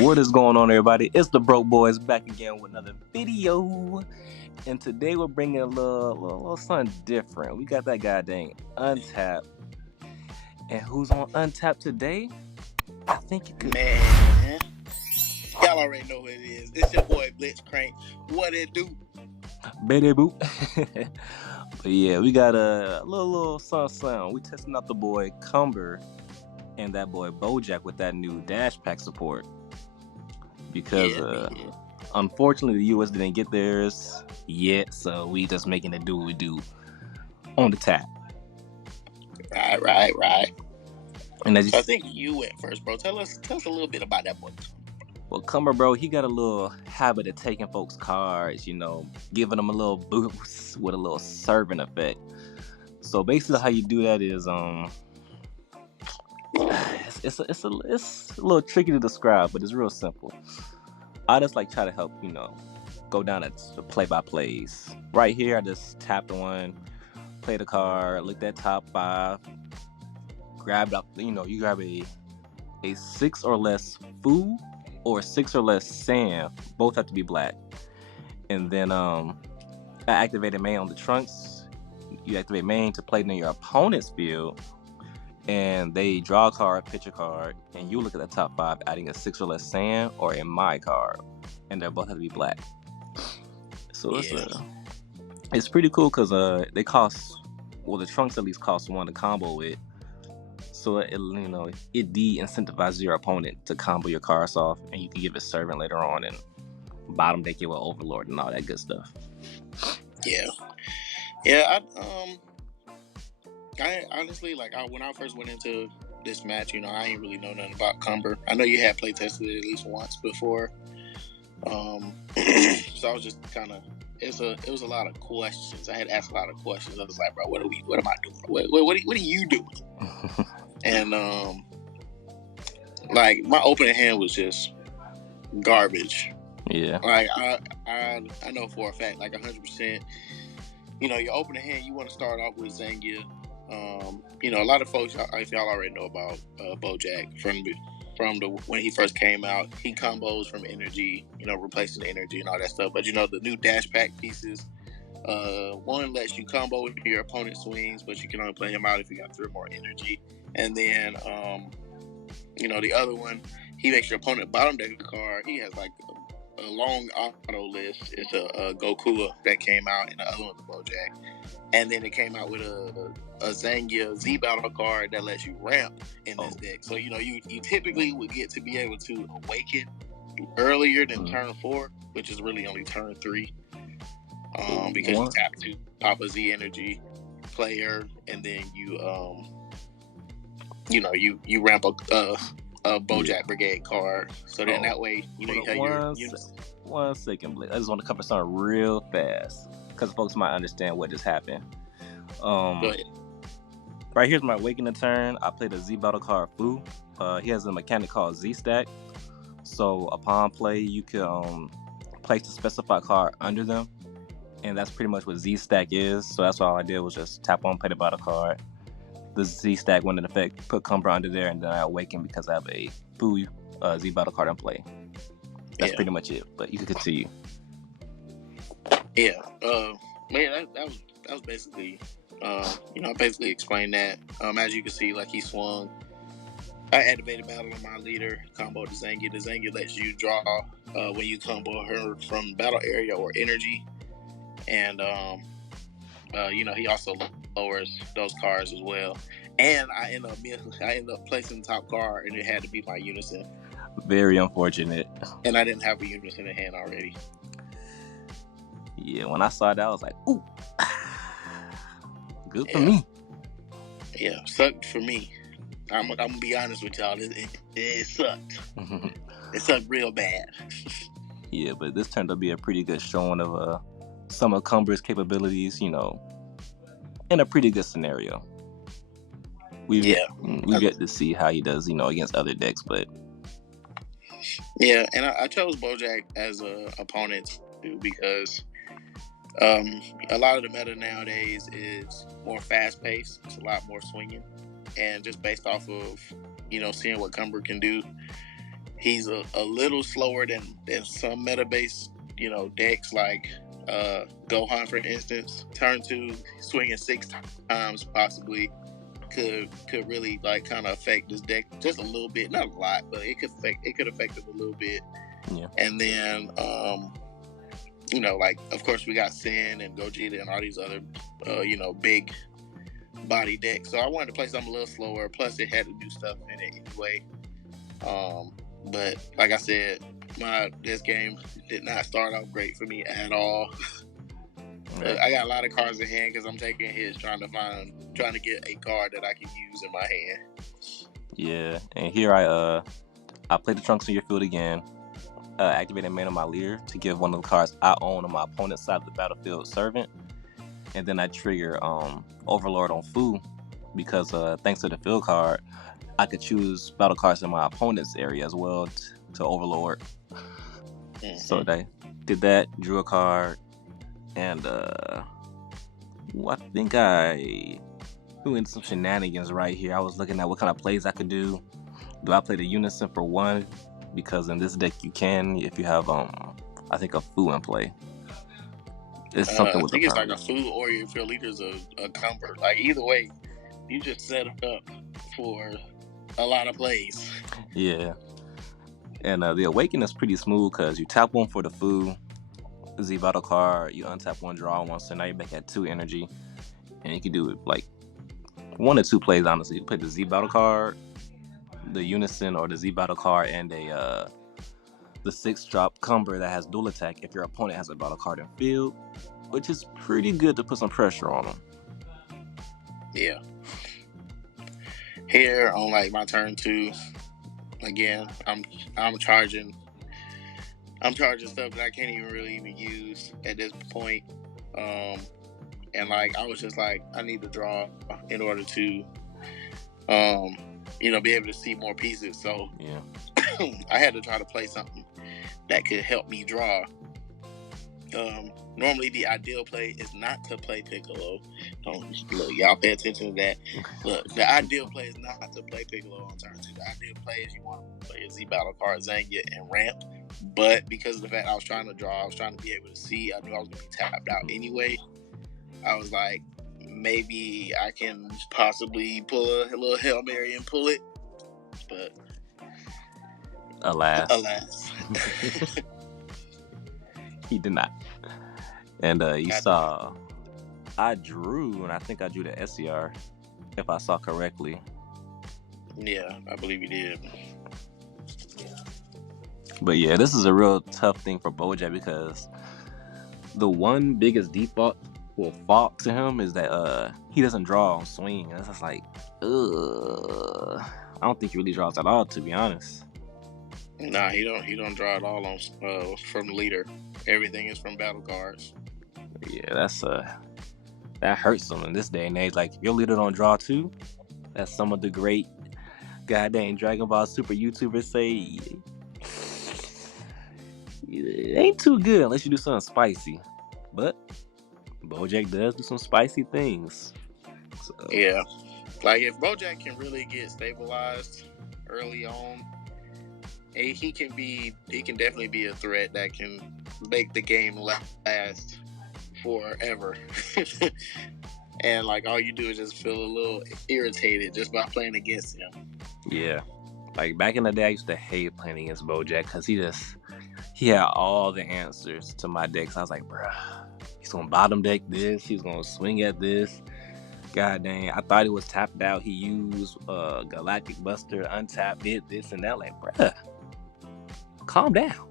What is going on, everybody? It's the Broke Boys back again with another video, and today we're bringing a little something different. We got that guy dang Untap, and who's on Untap today? I think it could. Man, y'all already know who it is. It's your boy Blixcrank. What it do? Baby boop. But yeah, we got a little something. We testing out the boy Cumber and that boy Bojack with that new dash pack support because unfortunately the US didn't get theirs yet, so we just making it do what we do on the tap. Right. And as so I think you went first, bro. Tell us a little bit about that boy. Well, Cumber, bro, he got a little habit of taking folks' cards, giving them a little boost with a little serving effect. So basically, how you do that is, it's a little tricky to describe, but it's real simple. I just try to help, go down at the play-by-plays. Right here, I just tapped one, play the card, looked at top 5, grabbed up, you grab a 6 or less foo or 6 or less saiyan, both have to be black. And then I activated main on the trunks. You activate main to play in your opponent's field, and they draw a card, pitch a card, and you look at the top 5, adding a 6 or less saiyan or a my card, and they both have to be black. So it's pretty cool because they cost, well, the trunks at least cost 1 to combo with. So it de-incentivizes your opponent to combo your cards off, and you can give it servant later on and bottom deck it with Overlord and all that good stuff. Yeah. I honestly, when I first went into this match, I ain't really know nothing about Cumber. I know you had play tested it at least once before. So I was just kind of, it was a lot of questions. I had asked a lot of questions. I was like, bro, what am I doing? What are you doing? And my opening hand was just garbage. Yeah. I know for a fact, 100%. Your opening hand, you want to start off with Zangia. A lot of folks, if y'all already know about Bojack from when he first came out, he combos from energy, replacing energy and all that stuff. But the new dash pack pieces, one lets you combo into your opponent's swings, but you can only play him out if you got 3 more energy. And then, the other one, he makes your opponent bottom deck a card. He has a long auto list. It's a Goku that came out, and the other one's a Bojack. And then it came out with a Zangia Z Battle card that lets you ramp in this deck. So, you typically would get to be able to awaken earlier than turn 4, which is really only turn 3. Because you tap to pop a Z energy player, and then you ramp a Bojack Brigade card. So then that way, you have your... 1 second, Blitz. I just want to cover something real fast because folks might understand what just happened. Right here's my awakening turn. I played a Z Battle card Foo. He has a mechanic called Z Stack. So upon play, you can place the specified card under them, and that's pretty much what Z Stack is. So that's all I did was just tap on, play the battle card. The Z Stack went in effect, put Cumber under there, and then I awaken because I have a Foo Z Battle card in play. That's pretty much it, but you can continue. Yeah, man, that was basically, I basically explained that. As you can see, he swung. I activated battle on my leader, combo the Zangia. The Zangia lets you draw when you combo her from battle area or energy, and he also lowers those cards as well. And I end up placing the top card, and it had to be my Unison. Very unfortunate. And I didn't have a Unison in hand already. Yeah, when I saw that, I was like, ooh. Good for me. Yeah, sucked for me. I'm going to be honest with y'all. It sucked. It sucked real bad. Yeah, but this turned out to be a pretty good showing of some of Cumber's capabilities, in a pretty good scenario. We get to see how he does, against other decks, but... Yeah, and I chose Bojack as an opponent too because a lot of the meta nowadays is more fast-paced. It's a lot more swinging. And just based off of, seeing what Cumber can do, He's a little slower than some meta based, decks like Gohan, for instance. Turn 2, swinging 6 times possibly could really like kind of affect this deck just a little bit, not a lot, but it could affect it a little bit. Yeah. And then like of course we got Sin and Gogeta and all these other big body decks. So I wanted to play something a little slower. Plus it had to do stuff in it anyway. But like I said, this game did not start off great for me at all. I got a lot of cards in hand because I'm taking hits trying to get a card that I can use in my hand. Yeah, and here I play the Trunks in your field again. Activate a man on my leader to give one of the cards I own on my opponent's side of the battlefield Servant. And then I trigger Overlord on Fu because thanks to the field card, I could choose battle cards in my opponent's area as well to Overlord. Mm-hmm. So they did that, drew a card, and I think I threw in some shenanigans right here. I was looking at what kind of plays I could do. Do I play the Unison for 1? Because in this deck you can if you have I think a Fu in play. It's something with I think it's like a Fu or if your leader's a Cumber. Like either way, you just set it up for a lot of plays. Yeah. And the Awaken is pretty smooth because you tap 1 for the Fu, Z battle card, you untap 1, draw 1, so now you're back at 2 energy. And you can do like 1 or 2 plays, honestly. You play the Z battle card, the Unison, or the Z battle card, and the 6-drop Cumber that has dual attack if your opponent has a battle card in field, which is pretty good to put some pressure on them. Yeah. Here on like my turn 2, again, I'm charging stuff that I can't even really use at this point. And like I was just like, I need to draw in order to be able to see more pieces. So yeah. I had to try to play something that could help me draw. Normally the ideal play is not to play Piccolo. Look, y'all pay attention to that. Look, the ideal play is not to play Piccolo on turn 2. The ideal play is you want to play a Z battle card, Zangia, and ramp. But because of the fact I was trying to draw, I was trying to be able to see, I knew I was going to be tapped out anyway. I was like, maybe I can possibly pull a little Hail Mary and pull it. But alas. He did not. And you saw I drew, and I think I drew the SCR, if I saw correctly. Yeah, I believe you did. But yeah, this is a real tough thing for Bojack because the one biggest default fault to him is that he doesn't draw on swing. And it's just like, I don't think he really draws at all, to be honest. Nah, he don't draw at all on from the leader. Everything is from battle cards. Yeah, that hurts him in this day and age. Like, if your leader don't draw too, as some of the great goddamn Dragon Ball Super YouTubers say, it ain't too good unless you do something spicy. But Bojack does do some spicy things. So. Yeah, like if Bojack can really get stabilized early on, he can definitely be a threat that can make the game last forever. And like all you do is just feel a little irritated just by playing against him. Yeah, like back in the day I used to hate playing against Bojack because he had all the answers to my decks. I was like, bruh, he's gonna bottom deck this, he's gonna swing at this. God dang, I thought it was tapped out. He used Galactic Buster, untapped it, this and that. Like, bruh, calm down.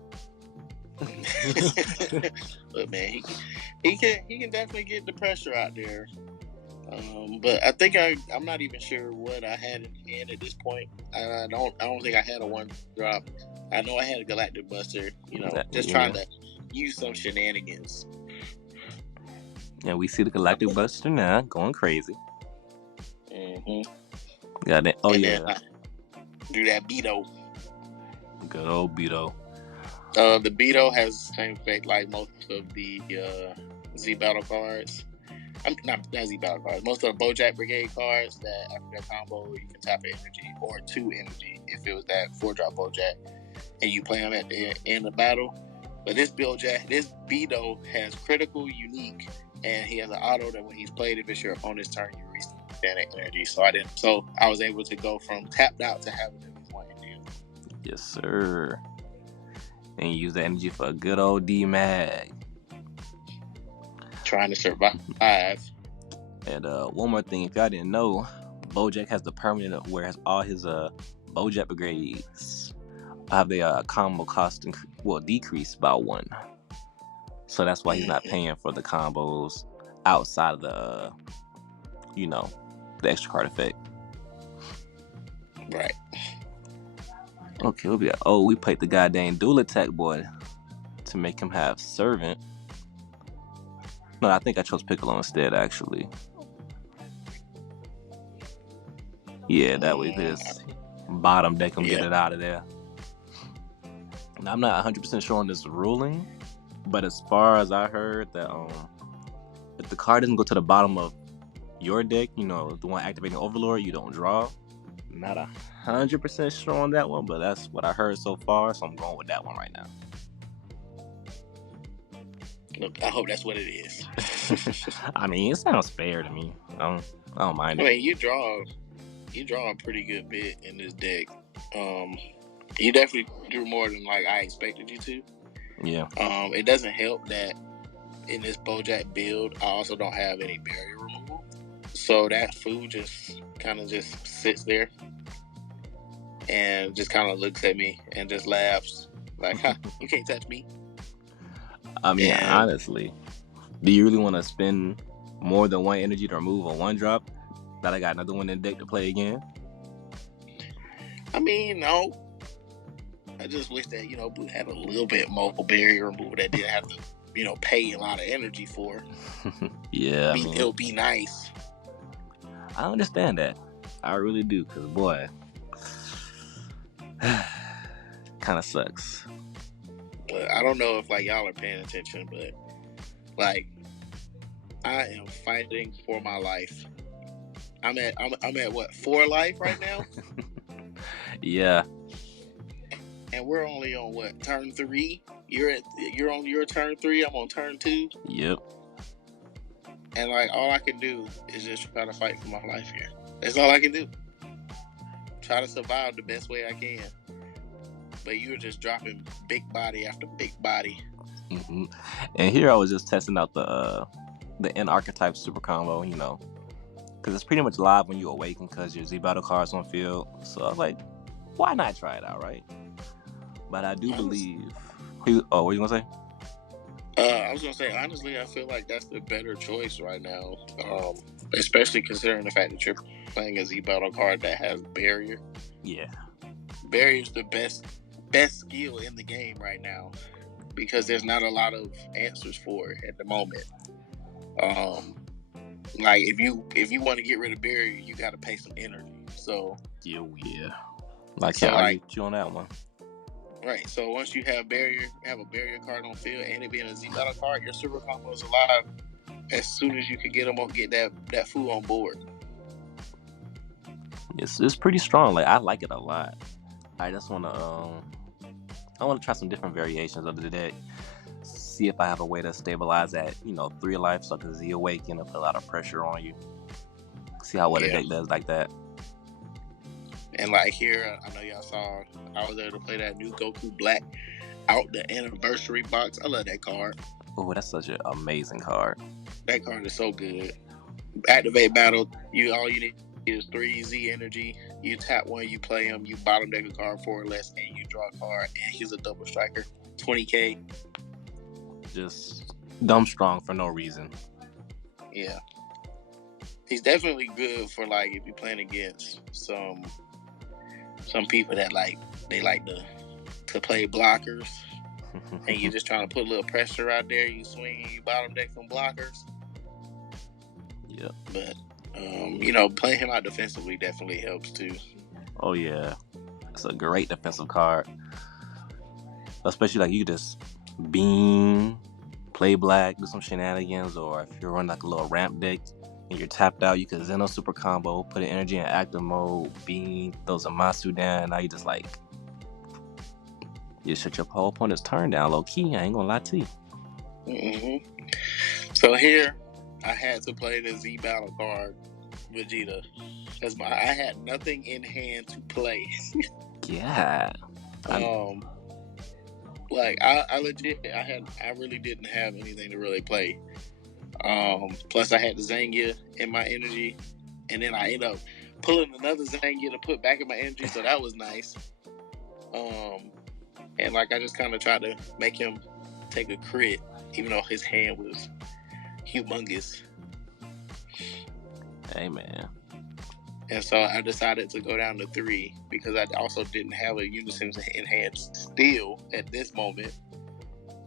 Look, man, he can definitely get the pressure out there. But I think I'm not even sure what I had in hand at this point. I don't think I had a 1-drop. I know I had a Galactic Buster. Trying to use some shenanigans. And we see the Galactic Buster now going crazy. Mm-hmm. Got it. Oh, and yeah. Do that Beto. Good old Beto. The Beto has the same effect like most of the Z battle cards. Not Z battle cards. Most of the Bojack Brigade cards that after that combo you can tap an energy or 2 energy if it was that 4-drop Bojack. and you play him at the end of battle. But this Beto has critical, unique, and he has an auto that when he's played, if it's your opponent's turn, you reset that energy. So I was able to go from tapped out to having at least one Indian. Yes, sir. And use the energy for a good old D-Mag. Trying to survive. And one more thing, if y'all didn't know, Bojack has the permanent where has all his Bojack Brigades have the combo cost decrease by 1. So that's why he's not paying for the combos outside of the the extra card effect. Right. Okay, we played the goddamn dual attack boy to make him have servant. No, I think I chose Piccolo instead, actually. Yeah, that way we just bottom deck him, get it out of there. Now, I'm not 100% sure on this ruling, but as far as I heard, that if the card doesn't go to the bottom of your deck, the one activating Overlord, you don't draw. Not 100% sure on that one, but that's what I heard so far, so I'm going with that one right now. Look, I hope that's what it is. I mean, it sounds fair to me. I don't mind it. I mean, you draw a pretty good bit in this deck. You definitely drew more than I expected you to. Yeah. It doesn't help that in this Bojack build, I also don't have any barrier removal, so that food just kind of just sits there and just kind of looks at me and just laughs like, "Ha, you can't touch me." I mean, honestly, do you really want to spend more than 1 energy to remove a 1-drop that I got another one in the deck to play again? I mean, no. I just wish that, Blue had a little bit more barrier removal that didn't have to, pay a lot of energy for. Yeah. It would be nice. I understand that. I really do, because, boy, kind of sucks. But I don't know if, y'all are paying attention, but, I am fighting for my life. I'm at what, 4 life right now? Yeah. And we're only on what, turn 3? You're on your turn 3. I'm on turn 2. Yep. And all I can do is just try to fight for my life here. That's all I can do. Try to survive the best way I can. But you're just dropping big body after big body. Mm-hmm. And here I was just testing out the N archetype super combo, because it's pretty much live when you awaken because your Z battle cards on field. So I was like, why not try it out, right? But I do believe. What are you gonna say? I was gonna say, honestly, I feel like that's the better choice right now, especially considering the fact that you're playing a Z battle card that has barrier. Yeah, barrier's the best skill in the game right now because there's not a lot of answers for it at the moment. If you want to get rid of barrier, you got to pay some energy. So yeah. Can't argue with you on that one. Right. So once you have a barrier card on field and it being a Z battle card, your super combo is alive as soon as you can get that food on board. It's pretty strong. I like it a lot. I just want to try some different variations of the deck. See if I have a way to stabilize that 3 life so I can Z awaken and put a lot of pressure on you. See how the deck does like that. And here, I know y'all saw, I was able to play that new Goku Black out the anniversary box. I love that card. Oh, that's such an amazing card. That card is so good. Activate battle. All you need is 3 Z energy. You tap 1, you play him, you bottom deck a card 4 or less, and you draw a card. And he's a double striker. 20k. Just dumb strong for no reason. Yeah. He's definitely good for if you're playing against some people that they like to play blockers and you're just trying to put a little pressure out there. You swing and you bottom deck some blockers. Yeah. But playing him out defensively definitely helps too. Oh yeah, it's a great defensive card. Especially you just beam, play black, do some shenanigans, or if you're running a little ramp deck and you're tapped out, you can Zeno super combo, put an energy in active mode, beam, throw some Masu down, and now you just You shut your whole opponent's turn down low key. I ain't gonna lie to you. So here, I had to play the Z Battle card, Vegeta, because I had nothing in hand to play. Yeah. Like I legit, I really didn't have anything to really play. Plus I had the Zangia in my energy, and then I ended up pulling another Zangia to put back in my energy, so that was nice. And like I just kind of tried to make him take a crit, even though his hand was humongous. Hey man. And so I decided to go down to 3 because I also didn't have a Unison in hand still at this moment.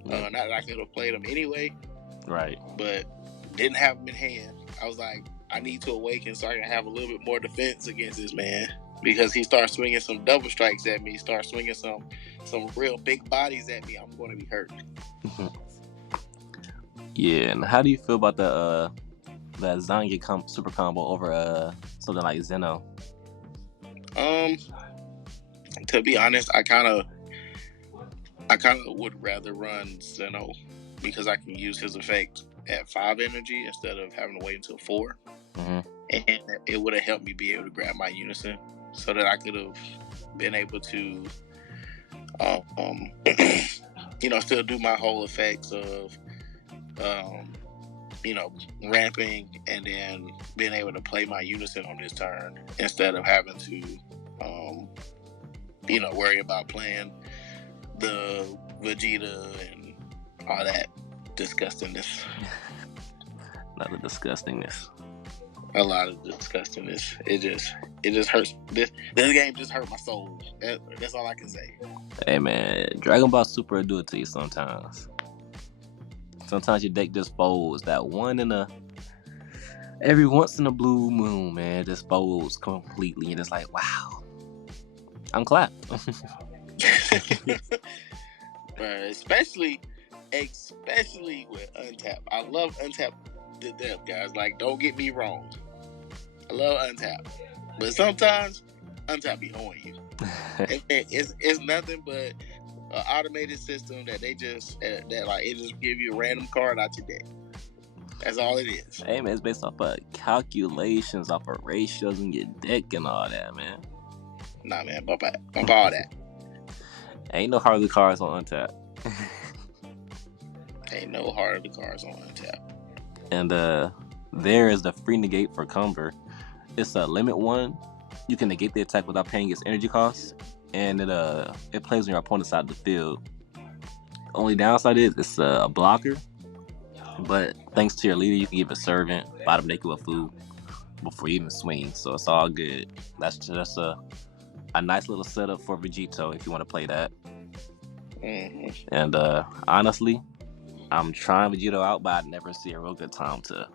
Not that I could have played them anyway. Right. But didn't have them in hand. I was like, I need to awaken so I can have a little bit more defense against this man. Because he starts swinging some double strikes at me, starts swinging some real big bodies at me, I'm going to be hurt. Yeah, and how do you feel about the Zangia super combo over something like Zeno? To be honest, I kind of would rather run Zeno because I can use his effect at 5 energy instead of having to wait until 4. And it would have helped me be able to grab my Unison so that I could have been able to still do my whole effects of ramping and then being able to play my Unison on this turn instead of having to worry about playing the Vegeta and all that disgustingness. Another disgustingness. A lot of disgustingness. It just hurts. This game just hurt my soul. That's all I can say. Hey man, Dragon Ball Super will do it to you sometimes. Sometimes your deck just folds. That one every once in a blue moon, man, it just folds completely, and it's like, wow, I'm clapped. But especially with Untap. I love Untap to death, guys. Like, don't get me wrong. I love Untap, but sometimes Untap be on you. It's nothing but an automated system that they just it just give you a random card out your deck. That's all it is. Hey man, it's based off of calculations, off of ratios in your deck and all that, man. Nah, man, bump all that. Ain't no hardly cards on Untap. Ain't no hardly cards on Untap. And there is the free negate for Cumber. It's a limit one. You can negate the attack without paying its energy cost, and it plays on your opponent's side of the field. Only downside is it's a blocker, but thanks to your leader, you can give a servant, bottom deck you a food before you even swing. So it's all good. That's just a nice little setup for Vegito if you want to play that. And honestly, I'm trying Vegito out, but I never see a real good time to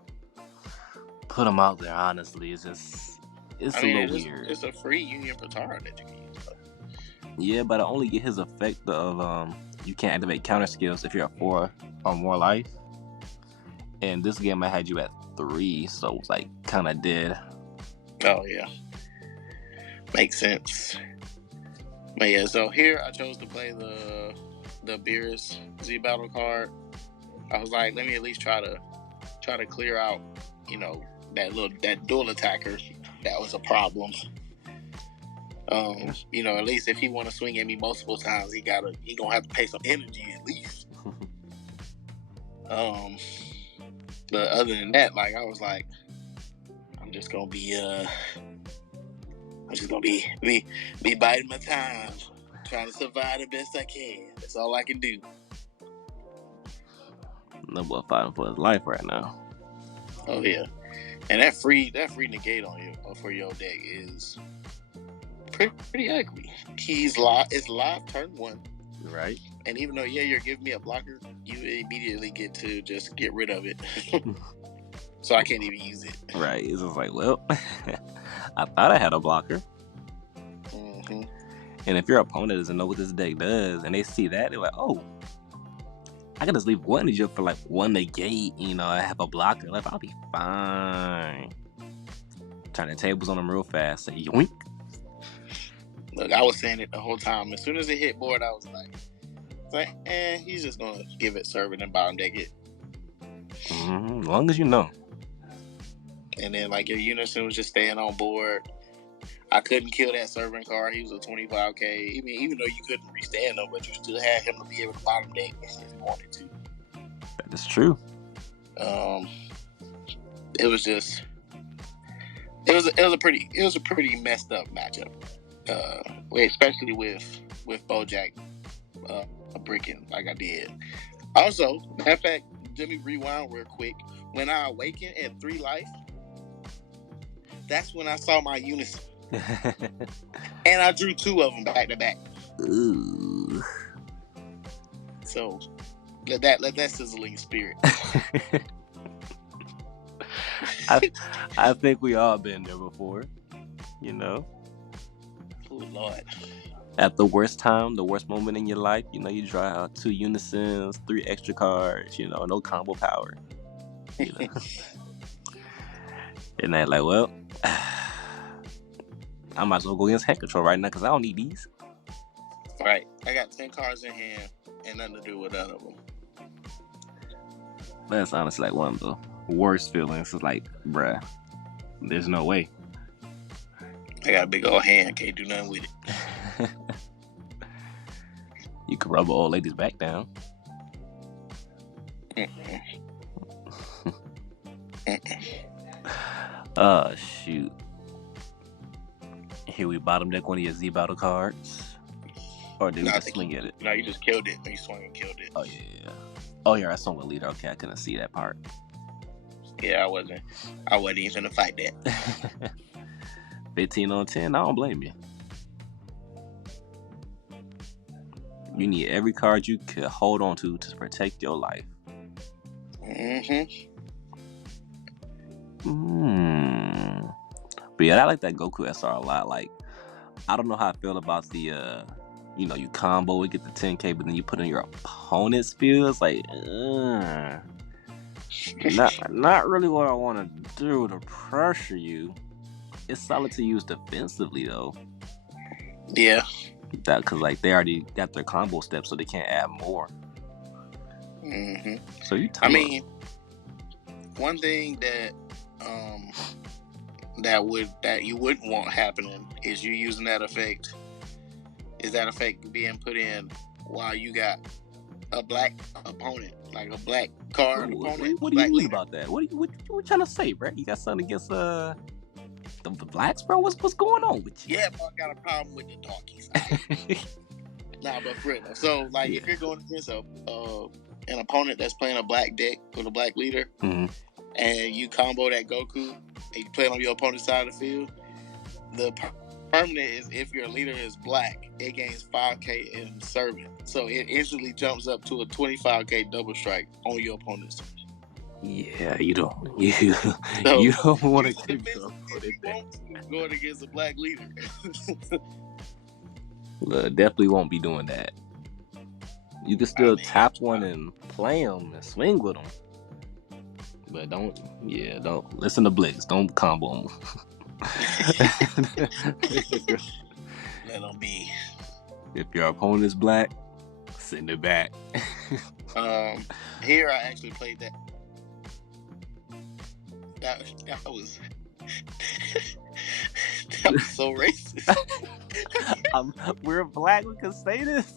put him out there. Honestly, it's a little weird. It's a free Union Patara that you can use. Yeah, but I only get his effect of you can't activate counter skills if you're at 4 or more life. And this game I had you at 3, so it was like kind of dead. Oh yeah, makes sense. But yeah, so here I chose to play the Beerus Z Battle card. I was like, let me at least try to clear out, that dual attacker that was a problem. At least if he want to swing at me multiple times, he gonna have to pay some energy at least. But other than that, like I was like, I'm just gonna be biding my time, trying to survive the best I can. That's all I can do. No boy fighting for his life right now. Oh yeah, and that free negate on you for your deck is pretty ugly. It's live turn 1. Right. And even though you're giving me a blocker, you immediately get to just get rid of it. So I can't even use it. Right. It's just like, well, I thought I had a blocker. And if your opponent doesn't know what this deck does, and they see that, they're like, oh, I can just leave one ninja for like one negate, I have a blocker. Like, I'll be fine. Turn the tables on them real fast. Say, yoink. Look, I was saying it the whole time. As soon as it hit board, I was like, he's just gonna give it serving and bottom deck it. As long as you know. And then like your unison was just staying on board. I couldn't kill that serving card. He was a 25K. Even though you couldn't restand him, but you still had him to be able to bottom deck if you wanted to. That is true. It was just, it was a pretty messed up matchup, especially with Bojack bricking like I did. Also, matter of fact, let me rewind real quick. When I awakened at 3 life, that's when I saw my unison. And I drew 2 of them back to back. Ooh. So let that sizzling spirit. I think we all been there before, you know. Oh Lord. At the worst time, the worst moment in your life, you know, you draw out 2 unisons, 3 extra cards, you know, no combo power. You know. And they're like, well, I might as well go against hand control right now because I don't need these. Right. I got 10 cards in hand and nothing to do with none of them. That's honestly like one of the worst feelings. It's like, bruh, there's no way. I got a big old hand, can't do nothing with it. You could rub an old lady's back down. Oh, shoot. Here we bottom deck one of your Z battle cards. Or did we just swing at it? No, you just killed it. You swung and killed it. Oh, yeah. Oh, yeah, I swung with leader. Okay, I couldn't see that part. Yeah, I wasn't even gonna fight that. 15 on 10, I don't blame you. You need every card you could hold on to protect your life. But yeah, I like that Goku SR a lot. Like, I don't know how I feel about the, you combo and get the 10K, but then you put in your opponent's fields. Like, not really what I want to do to pressure you. It's solid to use defensively, though. Yeah. That because like they already got their combo steps, so they can't add more. So you. One thing that that you wouldn't want happening is you using that effect. Is that effect being put in while you got a black opponent, like a black card opponent? What do you mean about that? What you trying to say, bro? You got something against the blacks, bro? What's going on with you? Yeah, bro, I got a problem with the darkies. Nah, but for real. So, like, if you're going against an opponent that's playing a black deck with a black leader, and you combo that Goku, and you play it on your opponent's side of the field, the permanent is if your leader is black, it gains 5K in servant. So it instantly jumps up to a 25K double strike on your opponent's turn. Yeah, you don't want to keep going against a black leader. Definitely won't be doing that. You can still tap one and play them and swing with them, but don't listen to Blix. Don't combo them. Let them be. If your opponent is black, send it back. Here I actually played that. That was so racist. We're black. We can say this.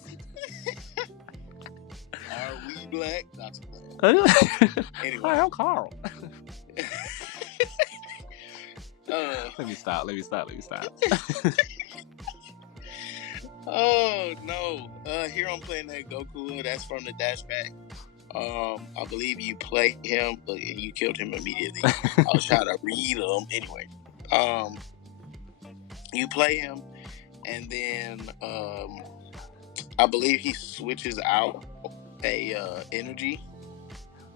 Are we black? Not so black. Anyway, hi, I'm Carl. Let me stop. Oh no! Here I'm playing that Goku. That's from the Dash Pack. I believe you play him, but you killed him immediately. I was trying to read him anyway. You play him, and then I believe he switches out a energy,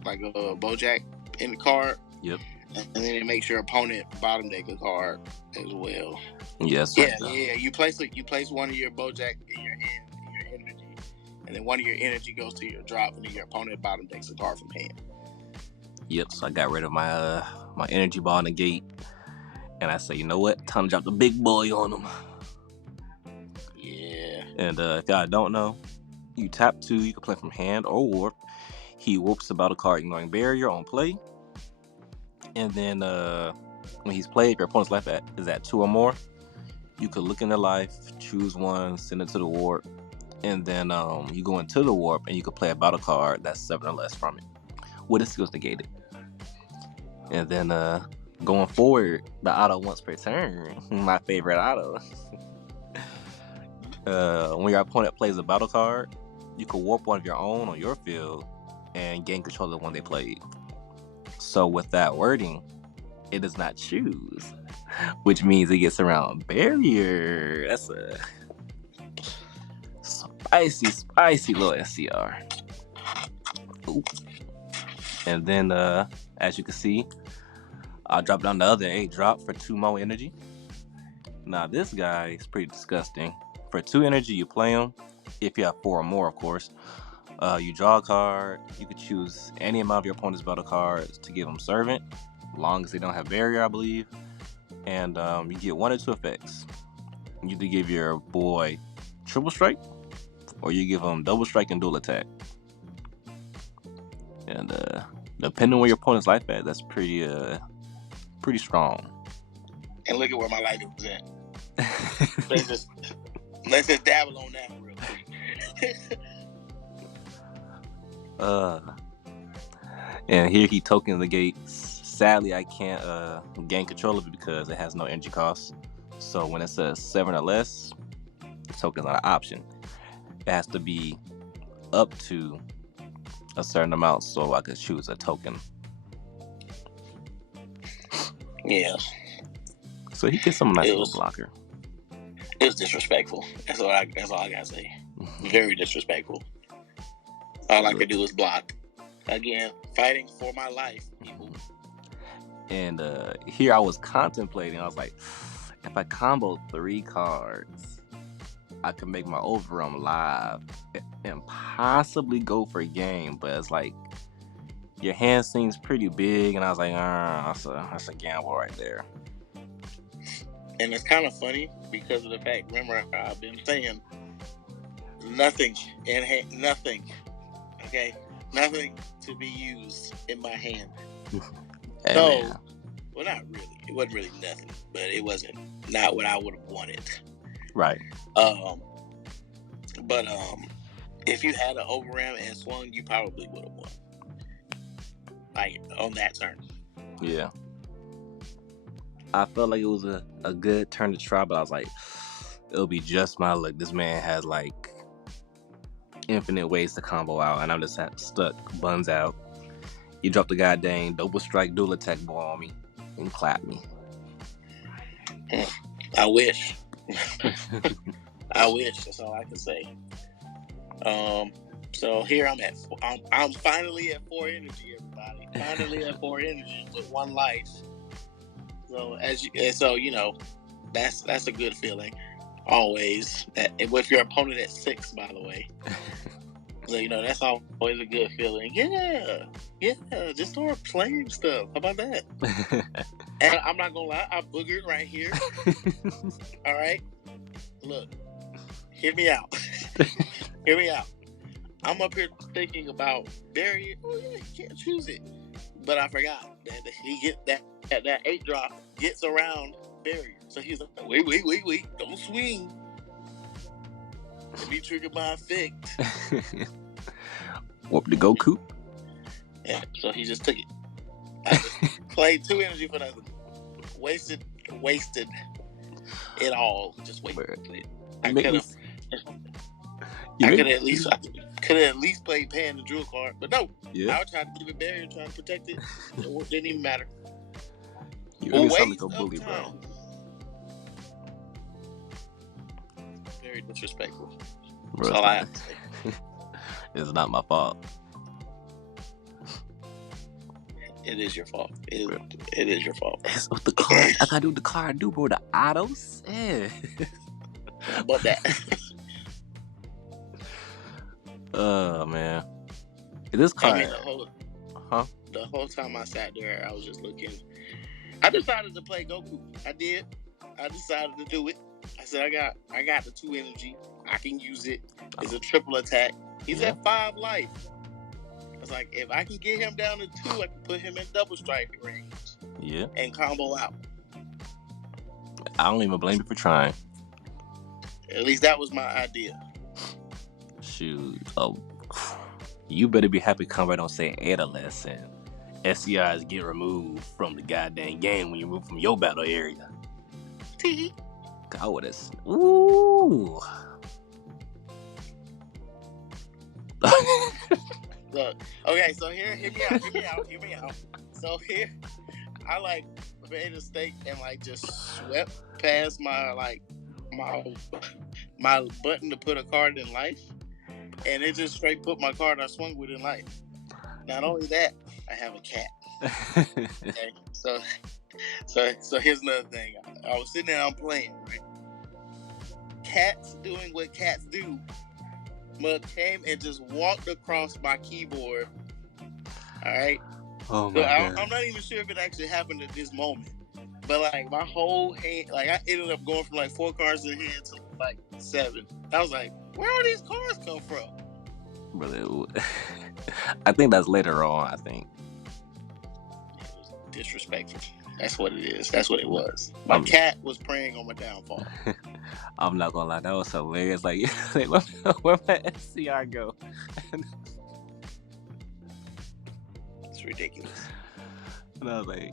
like a Bojack in the card. Yep. And then it makes your opponent bottom deck a card as well. Yes. Yeah. You place one of your Bojack in your hand, in your energy, and then one of your energy goes to your drop, and then your opponent bottom decks a card from hand. Yep. So I got rid of my my energy ball in the gate, and I say, you know what? Time to drop the big boy on him. And if y'all don't know, you tap 2, you can play from hand or warp. He warps about a card ignoring barrier on play. And then when he's played, if your opponent's life is at 2 or more, you could look in their life, choose one, send it to the warp, and then you go into the warp and you can play a battle card that's 7 or less from it, with its skills negated. And then going forward, the auto once per turn, my favorite auto. When your opponent plays a battle card, you can warp one of your own on your field and gain control of the one they played. So with that wording, it does not choose, which means it gets around barrier. That's a spicy little SCR. Ooh. And then, as you can see, I'll drop down the other 8 drop for 2 more energy. Now this guy is pretty disgusting. For 2 energy, you play him. If you have 4 or more, of course. You draw a card. You could choose any amount of your opponent's battle cards to give them Servant, long as they don't have barrier, I believe. And you get 1 or 2 effects. You either give your boy Triple Strike, or you give him Double Strike and Dual Attack. And depending on where your opponent's life at, that's pretty strong. And look at where my life is at. let's just dabble on that real quick. And here he token negates. Sadly, I can't gain control of it because it has no energy cost. So when it says 7 or less, the token's not an option. It has to be up to a certain amount so I could choose a token. Yeah. So he gets some nice little blocker. It was disrespectful. That's all I gotta say. Very disrespectful. All I could do was block. Again, fighting for my life, people. And here I was contemplating. I was like, if I combo 3 cards, I could make my overrun live and possibly go for a game. But it's like, your hand seems pretty big, and I was like, that's a gamble right there. And it's kind of funny because of the fact, remember, I've been saying nothing in hand, nothing. Okay, nothing to be used in my hand. Hey, so, man. Well, not really. It wasn't really nothing, but it wasn't not what I would have wanted. Right. But if you had an overram and swung, you probably would have won. Like on that turn. Yeah. I felt like it was a good turn to try, but I was like, it'll be just my luck. This man has like infinite ways to combo out, and I'm just stuck buns out. He dropped the goddamn Double Strike Dual Attack ball on me and clapped me. I wish. I wish. That's all I can say. So here I'm finally at 4 energy, everybody. Finally at 4 energy with 1 life. So you know, that's a good feeling. Always. With your opponent at 6, by the way. So you know, that's always a good feeling. Yeah. Just start playing stuff. How about that? And I'm not gonna lie, I boogered right here. All right. Look, hear me out. Hear me out. I'm up here thinking about barrier. Oh yeah, you can't choose it. But I forgot that he get that 8 drop gets around barrier. So he's like, wait, don't swing. Let me trigger my effect. Warp to Goku. Yeah, so he just took it. I just played 2 energy for nothing. Wasted it all. Just wasted it. I could have at least played Pan and drew a card, but no. Yeah. I was trying to give it barrier, trying to protect it. It didn't even matter. You really sound like a bully, bro. Very disrespectful. Bro, that's all I have to say. It's not my fault. It is your fault. It is your fault. It's with the card. I gotta do the card, bro. The autos. Yeah. But that. Oh man. This card. I mean, the whole time I sat there, I was just looking. I decided to play Goku. I did. I decided to do it. I said, I got the 2 energy. I can use it. It's a triple attack. He's at 5 life. I was like, if I can get him down to 2, I can put him in double strike range. Yeah. And combo out. I don't even blame you for trying. At least that was my idea. Shoot. Oh, you better be happy Cumber don't say adolescent. SCIs get removed from the goddamn game when you move from your battle area. God, what is? Ooh. Look, okay, so hear me out. So here, I like made a mistake and like just swept past my button to put a card in life, and it just straight put my card I swung with in life. Not only that, I have a cat. Okay, so here's another thing. I was sitting there, I'm playing, right? Cats doing what cats do. Mug came and just walked across my keyboard. All right. Oh my God. I'm not even sure if it actually happened at this moment, but like my whole hand, like I ended up going from like 4 cards in hand to like 7. I was like, where all these cards come from? Brother, I think that's later on. I think It was disrespectful. That's what it is. That's what it was. My cat was preying on my downfall. I'm not gonna lie, that was hilarious. Like where my SCR go? It's ridiculous. And I was like,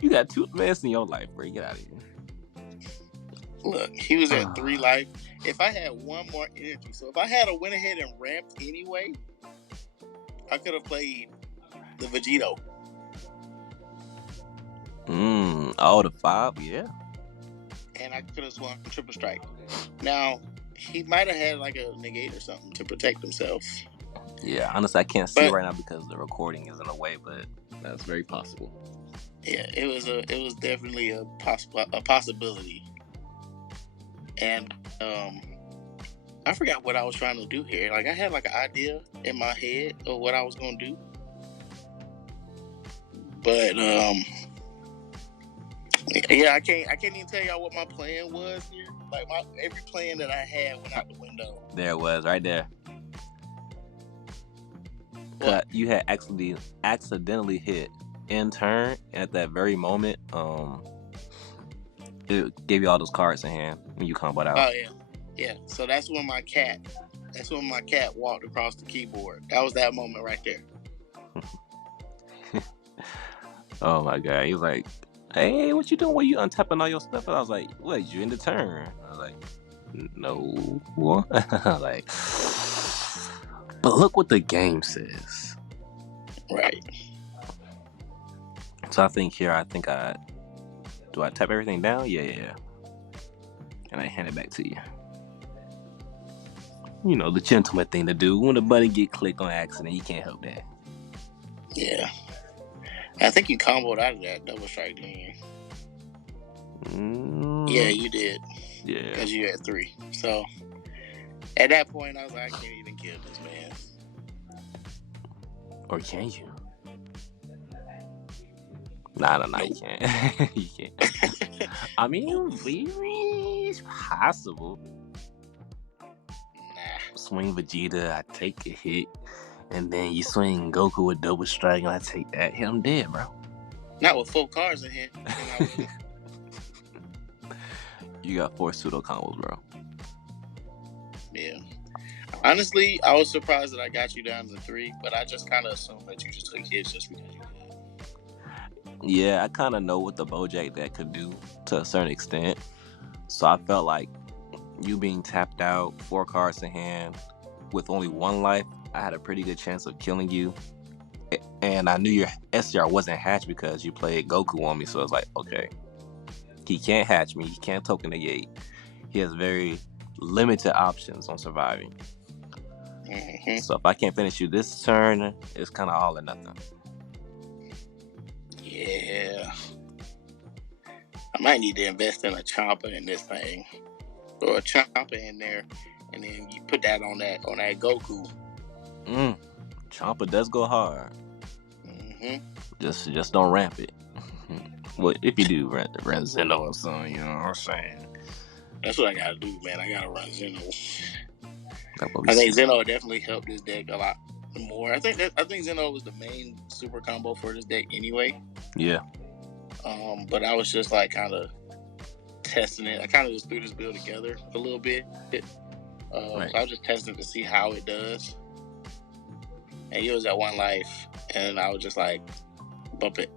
you got 2 minutes in your life, bro. Get out of here. Look, he was at 3 life. If I had 1 more energy, so if I had went ahead and ramped anyway, I could have played the Vegito. Oh, the 5, yeah. And I could have swung triple strike. Now, he might have had like a negate or something to protect himself. Yeah, honestly, I can't see it right now because the recording is in a way, but that's very possible. Yeah, it was definitely a possibility. And I forgot what I was trying to do here. Like I had like an idea in my head of what I was gonna do, but yeah, I can't even tell y'all what my plan was here. Like every plan that I had went out the window. There it was, right there. You had accidentally hit end turn, and at that very moment, it gave you all those cards in hand when you comboed out. Oh yeah. So that's when my cat walked across the keyboard. That was that moment right there. Oh my God, he was like, "Hey, what you doing? What you untapping all your stuff?" And I was like, "What? You in the turn?" I was like, "No." What? Like, but look what the game says. Right. So I think do I tap everything down? Yeah. And I hand it back to you. You know, the gentleman thing to do. When the button get clicked on accident, you can't help that. Yeah. I think you comboed out of that double strike, didn't you? Yeah, you did. Yeah. Because you had 3. So, at that point, I was like, I can't even kill this man. Or can you? Nah, you can't. You can't. I mean, it's possible. Nah. Swing Vegeta, I take a hit, and then you swing Goku with double strike, and I take that hit. I'm dead, bro. Not with 4 cards in here. You got 4 pseudo combos, bro. Yeah. Honestly, I was surprised that I got you down to 3, but I just kind of assumed that you just took hits just because you could. Yeah, I kind of know what the Bojack that could do to a certain extent. So I felt like you being tapped out, 4 cards in hand, with only 1 life, I had a pretty good chance of killing you. And I knew your SCR wasn't hatched because you played Goku on me. So I was like, okay, he can't hatch me. He can't token negate. He has very limited options on surviving. Mm-hmm. So if I can't finish you this turn, it's kind of all or nothing. Yeah. I might need to invest in a chomper in this thing. Throw a chomper in there, and then you put that on that Goku. Chomper does go hard. Mm-hmm. Just don't ramp it. Well, if you do run Zeno or something, you know what I'm saying? That's what I gotta do, man. I gotta run Zeno. That's what we I think see. Zeno definitely helped this deck a lot more. I think Zeno was the main super combo for this deck anyway. Yeah. But I was just like kind of testing it. I kind of just threw this build together a little bit. Right. So I was just testing to see how it does. And he was at 1 life, and I was just like, bump it.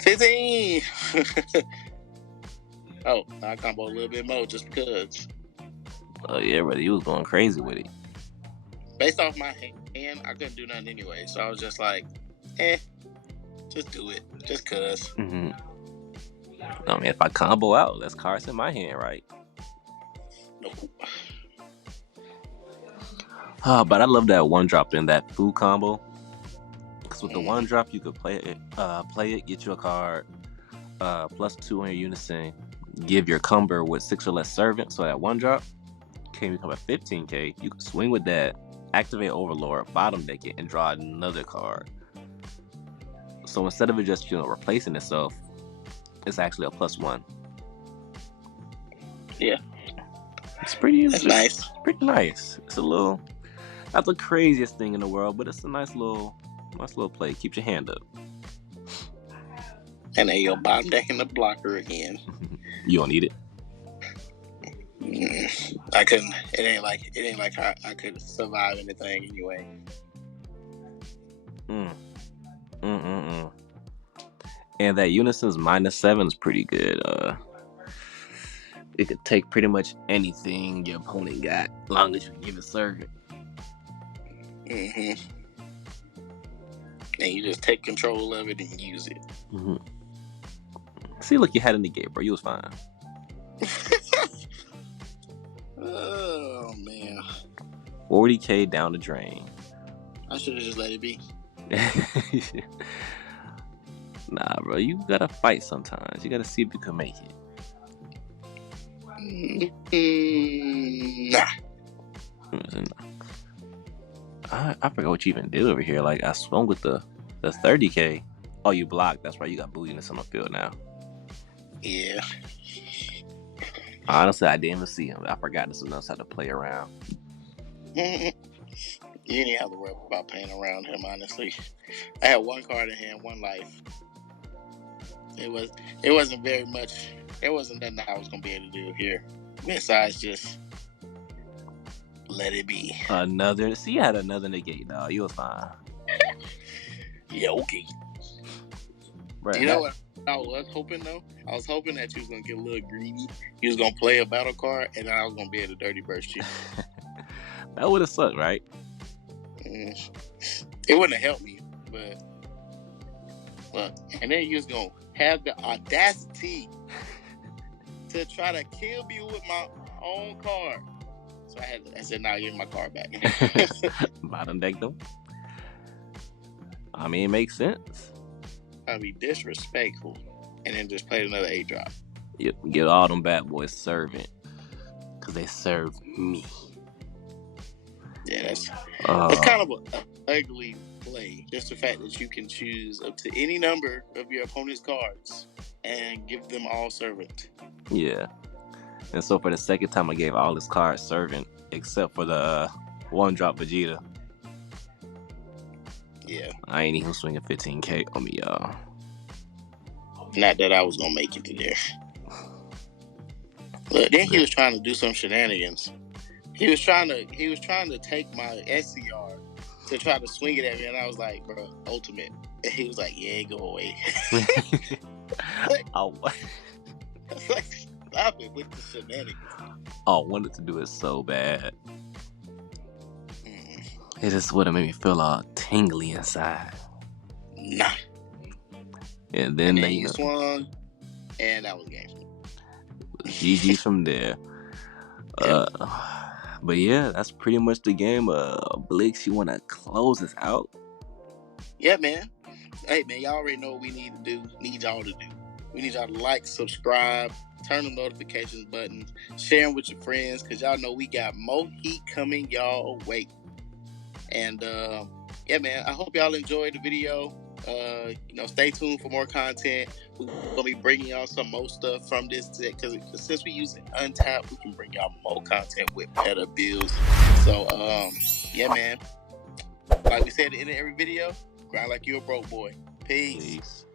15! Oh, I combo a little bit more just because. Oh yeah, but he was going crazy with it. Based off my hand, I couldn't do nothing anyway. So I was just like, just do it. Just cuz. I mean, if I combo out, that's cards in my hand, right? Nope. But I love that 1-drop in that food combo. Because with the 1-drop, you could play it, get you a card, +2 on your unison, give your Cumber with 6 or less servant. So that 1-drop can become a 15k. You can swing with that, activate Overlord, bottom deck it, and draw another card. So instead of it just replacing itself, it's actually a +1. Yeah. It's pretty. That's nice. It's pretty nice. It's a little. Not the craziest thing in the world, but it's a nice little play. Keeps your hand up. And then you're bottom decking the blocker again. You don't need it. I couldn't. It ain't like I could survive anything anyway. And that unison's -7 is pretty good. It could take pretty much anything your opponent got, as long as you give it servant. And you just take control of it and use it. See, look, you had a negate, bro. You was fine. Oh man. 40k down the drain. I should have just let it be. Nah, bro, you gotta fight sometimes. You gotta see if you can make it. Nah. I forgot what you even did over here. Like, I swung with the 30k. Oh, you blocked. That's right. You got bootiness on the field now. Yeah. Honestly, I didn't even see him. I forgot that someone else had to play around. You didn't have to worry about playing around him, honestly. I had 1 card in hand, 1 life. It wasn't very much. There wasn't nothing I was gonna be able to do here besides just let it be. See, you had another negate, dog. You was fine. Yeah, okay. Right. You know what I was hoping though? I was hoping that you was gonna get a little greedy. You was gonna play a battle card, and I was gonna be able to dirty burst you. That would have sucked, right? It wouldn't have helped me, but look, and then you was gonna have the audacity to try to kill me with my own card. So I said, nah, give me my card back. Bottom deck though. I mean, it makes sense. I'd be disrespectful and then just play another 8-drop. Yep, get all them bad boys servant. Because they serve me. Yeah, that's kind of an ugly play. Just the fact that you can choose up to any number of your opponent's cards and give them all servant. Yeah. And so for the second time, I gave all his cards servant, except for the 1-drop Vegeta. Yeah. I ain't even swinging 15k on me, y'all. Not that I was gonna make it to there. Look, then he was trying to do some shenanigans. He was trying to take my SCR to try to swing it at me, and I was like, bro, ultimate. And he was like, yeah, go away. Oh, Like, stop it with the shenanigans. I wanted to do it so bad. It just would have made me feel all tingly inside. Nah. And then he swung, and that was game. GG's from there. But yeah, that's pretty much the game. Blix, you want to close us out? Yeah, man. Hey, man, y'all already know what we need y'all to do. We need y'all to like, subscribe, turn the notifications button, share them with your friends, because y'all know we got more heat coming y'all way. And yeah, man, I hope y'all enjoyed the video. Stay tuned for more content. We're gonna be bringing y'all some more stuff from this set because since we using Untap, we can bring y'all more content with better builds. So yeah, man. Like we said in every video, grind like you're a broke boy. Peace.